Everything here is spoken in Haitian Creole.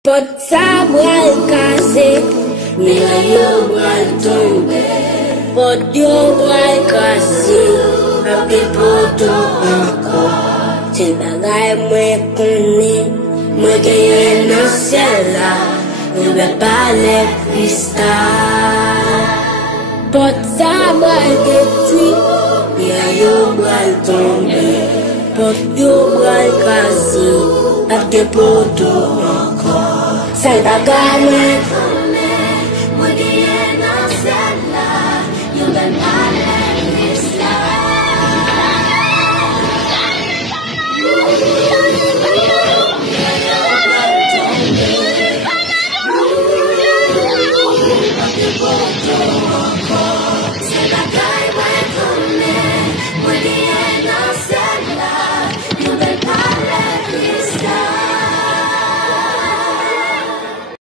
Pot sa bral kase, men yo bral tombe. Pot yo bral kase, api poto anko. Se bagay mwen konen, mwen genye nan sel la, mwen be pale krista. Pot sa bral detwi, men yo bral tombe. Pot yo bral kase, api poto anko. Say bagay mwen